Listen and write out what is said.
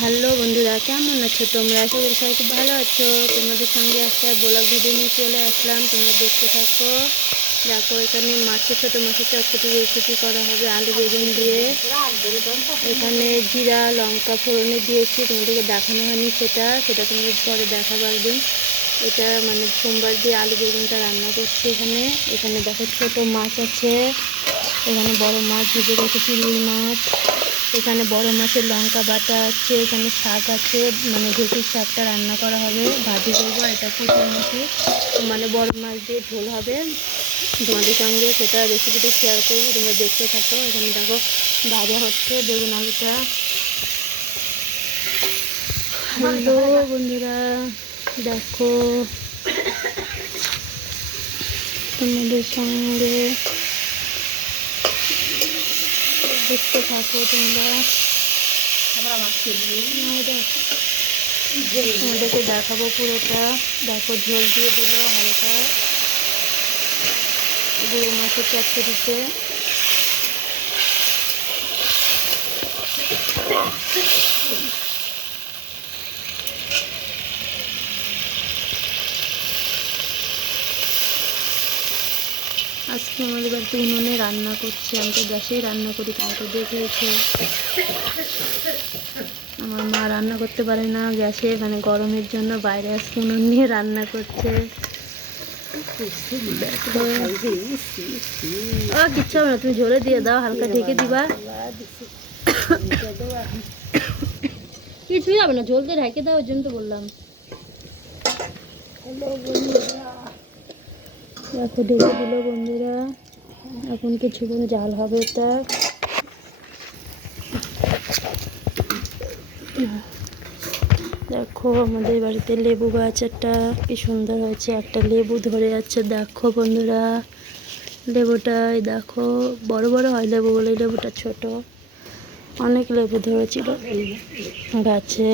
Hello বন্ধুরা, কেমন আছো তোমরা? আশা করি সবাই খুব ভালো আছো। তোমাদের সঙ্গে একটা ব্লগ ভিডিও নিয়ে চলে আসলাম, তোমরা দেখতে থাকো। দেখো, এখানে ছোটো মাছের চটপটি রেসিপি করা হবে আলু বেগুন দিয়ে। এখানে জিরা লঙ্কা ফোড়নে দিয়েছি, তোমাদেরকে দেখানো হয়নি সেটা তোমাদের পরে দেখাবো একদিন। এটা মানে সোমবার দিয়ে আলু বেগুনটা রান্না করছি। এখানে দেখো ছোটো মাছ আছে, এখানে বড় মাছ ভেজে রেখেছি, রুই মাছ। এখানে বড় মাছের লঙ্কা বাটা আছে, এখানে শাক আছে, মানে ঢেঁকির শাকটা রান্না করা হবে, ভাজি করবো। এটা পুঁটির মুখি, মানে বড় মাছ দিয়ে ঝোল হবে। তোমাদের সঙ্গে সেটা রেসিপিটা শেয়ার করবো, তোমরা দেখতে থাকো। এখানে দেখো ভাজা হচ্ছে বেগুন আলুটা। হ্যালো বন্ধুরা, দেখো তোমাদের সঙ্গে দেখতে থাকো তোমরা। তোমাদেরকে দেখাবো পুরোটা। দেখো ঝোল দিয়ে দিল হালকা গরু মাছের চটচড়িতে। আজকে আমাদের বাড়িতে উনুনে রান্না করছে, আমি তো গ্যাসেই রান্না করি, তোমরা তো দেখেছো। আমার মা রান্না করতে পারে না গ্যাসে, মানে গরমের জন্য বাইরে আজকে উনুন নিয়ে রান্না করছে। কিচ্ছু হবে না, তুমি ঝোলে দিয়ে দাও, হালকা ঢেকে দিবা। কিছুই হবে না, ঝোল দিয়ে ঢেকে দাও, ওই জন্য তো বললাম। দেখো ঢেকে দিল বন্ধুরা, এখন কিছুক্ষণ জাল হবে এটা। দেখো আমাদের বাড়িতে লেবু গাছ একটা কি সুন্দর হয়েছে, একটা লেবু ধরে যাচ্ছে। দেখো বন্ধুরা, লেবুটাই দেখো, বড় বড় হয় লেবু বলে, লেবুটা ছোট। অনেক লেবু ধরেছিল গাছে।